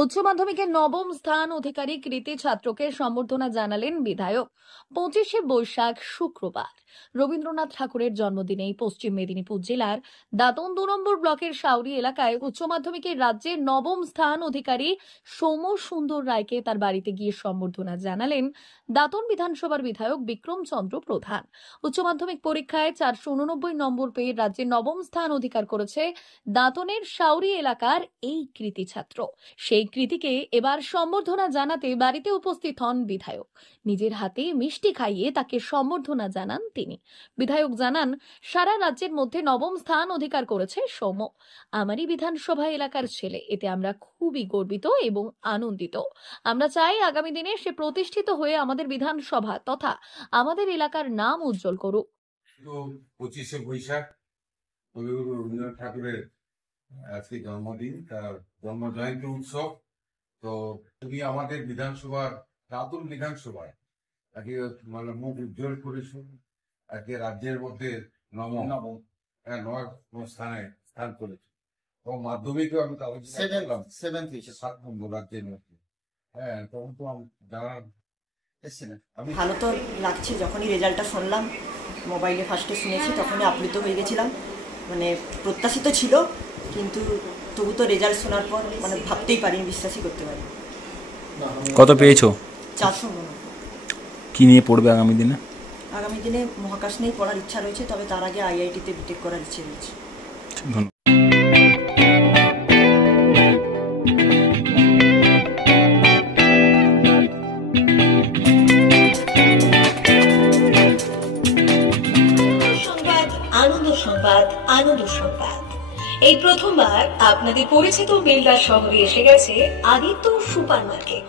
উচ্চ মাধ্যমিকে নবম স্থান অধিকারী কৃতি ছাত্রকে সম্বর্ধনা জানালেন বিধায়ক। 25শে বৈশাখ শুক্রবার রবীন্দ্রনাথ ঠাকুরের জন্মদিনেই পশ্চিম মেদিনীপুর জেলার দাঁতন 2 নম্বর ব্লকের শাউরি এলাকায় উচ্চ মাধ্যমিকে রাজ্যের নবম স্থান অধিকারী সৌম সুন্দর রায়কে তার বাড়িতে গিয়ে সম্বর্ধনা জানালেন দাঁতন বিধানসভার বিধায়ক বিক্রম চন্দ্র প্রধান। উচ্চ মাধ্যমিক পরীক্ষায় 489 নম্বর পেয়ে রাজ্যের নবম স্থান অধিকার করেছে দাঁতনের শাউরি এলাকার এই কৃতি ছাত্র। সেই কৃতিকে এবার সম্বর্ধনা জানাতে বাড়িতে উপস্থিত হন বিধায়ক। নিজের হাতে মিষ্টি খাইয়ে তাকে সম্বর্ধনা জানান তিনি। বিধায়ক জানান, সারা রাজ্যের মধ্যে নবম স্থান অধিকার করেছে সৌম। আমারই বিধানসভা এলাকার ছেলে, এতে আমরা খুবই গর্বিত এবং আনন্দিত। আমরা চাই আগামী দিনে সে প্রতিষ্ঠিত হয়ে আমাদের বিধানসভা তথা আমাদের এলাকার নাম উজ্জ্বল করুক। 25শে বৈশাখ কবিগুরু রবীন্দ্রনাথ ঠাকুরের আজকে জন্মদিন, তার জন্ম জয়ন্তী উৎসব। তো তুমি আমাদের বিধানসভার দাঁতন বিধানসভায় আজকে মানে মুখ উজ্জ্বল করেছো। আজকে রাজ্যের মধ্যে নবম স্থানে স্থান করেছো এবং মাধ্যমিকে আমি তাহলে 7 নম্বর রাজ্যের মধ্যে। হ্যাঁ, তখন তো জানার ভালো তো লাগছে। যখনই রেজাল্টটা শুনলাম, মোবাইলে ফার্স্টে শুনেছি, তখনই আপ্লুত হয়ে গেছিলাম। মানে প্রত্যাশিত ছিল, কিন্তু তবু তো রেজাল্ট শোনার পর মানে ভাবতেই পারিনি, বিশ্বাসই করতে পারি। কত পেয়েছো? 400। কি নিয়ে পড়বে আগামী দিনে? আগামী দিনে মহাকাশ নিয়েই পড়ার ইচ্ছা রয়েছে, তবে তার আগে আইআইটিতে বিটেক করার ইচ্ছে রয়েছে। ধন্যবাদ। আনন্দ সংবাদ, আনন্দ সংবাদ। এই প্রথমবার আপনাদের পরিচিত বেলদা শহরে এসে গেছে আদিত্য সুপার মার্কেট।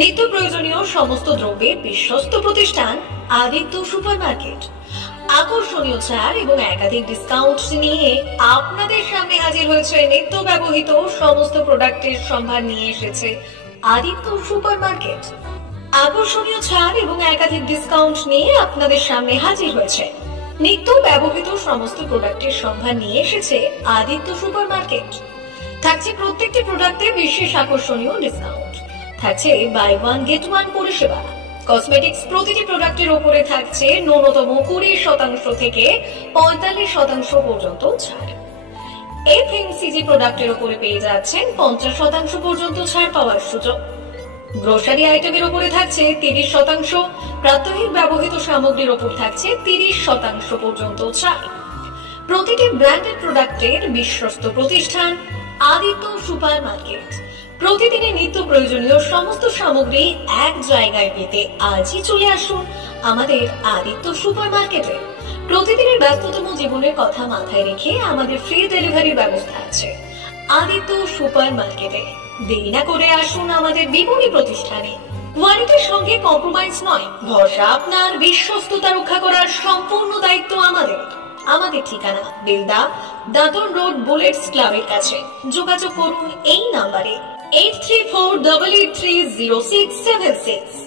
নিত্য প্রয়োজনীয় সমস্ত দ্রব্যের বিশ্বস্ত প্রতিষ্ঠান আদিত্য সুপার মার্কেট। আকর্ষণীয় ছাড় এবং একাধিক ডিসকাউন্ট নিয়ে আপনাদের সামনে হাজির হয়েছে। নিত্য ব্যবহৃত সমস্ত প্রোডাক্টের সম্ভার নিয়ে এসেছে আদিত্য সুপার মার্কেট। আকর্ষণীয় ছাড় এবং একাধিক ডিসকাউন্ট নিয়ে আপনাদের সামনে হাজির হয়েছে। নিত্য ব্যবহৃত সমস্ত প্রোডাক্টের সম্ভার নিয়ে এসেছে আদিত্য সুপার মার্কেট। থাকছে প্রত্যেকটি প্রোডাক্টে বিশেষ আকর্ষণীয় ডিসকাউন্ট। থাকছে বাই ওয়ান গেট ওয়ান পরিষেবা। কসমেটিক্স প্রতিটি প্রোডাক্টের উপরে থাকছে ন্যূনতম 20% থেকে 45% পর্যন্ত ছাড়। এফএমসিজি প্রোডাক্টের উপরে পেয়ে যাচ্ছেন 50% পর্যন্ত ছাড় পাওয়ার সুযোগ। গ্রোসারি আইটেমের উপরে থাকছে 30%, প্রাত্যহিক ব্যবহৃত সামগ্রীর উপর থাকছে 30% পর্যন্ত ছাড়। প্রতিটি ব্র্যান্ডেড প্রোডাক্টের বিশ্বস্ত প্রতিষ্ঠান আদিত্য সুপার মার্কেট। প্রতিদিনের নিত্য প্রয়োজনীয় সমস্ত সামগ্রী এক জায়গায় পেতে আজই চলে আসুন আমাদের আদিত্য সুপার মার্কেটে। প্রতিদিনের ব্যস্ততম জীবনের কথা মাথায় রেখে আমাদের ফ্রি ডেলিভারির ব্যবস্থা আছে আদিত্য সুপার মার্কেটে। দেরি না করে আসুন আমাদের বিপণী প্রতিষ্ঠানে। কোয়ালিটির সঙ্গে কম্প্রোমাইজ নয়, ভরসা আপনার, বিশ্বস্ততা রক্ষা করার সম্পূর্ণ দায়িত্ব আমাদের। আমাদের ঠিকানা বেলদা, দাঁতন রোড, বুলেটস ক্লাবের কাছে। যোগাযোগ করুন এই নাম্বারে 8348830676।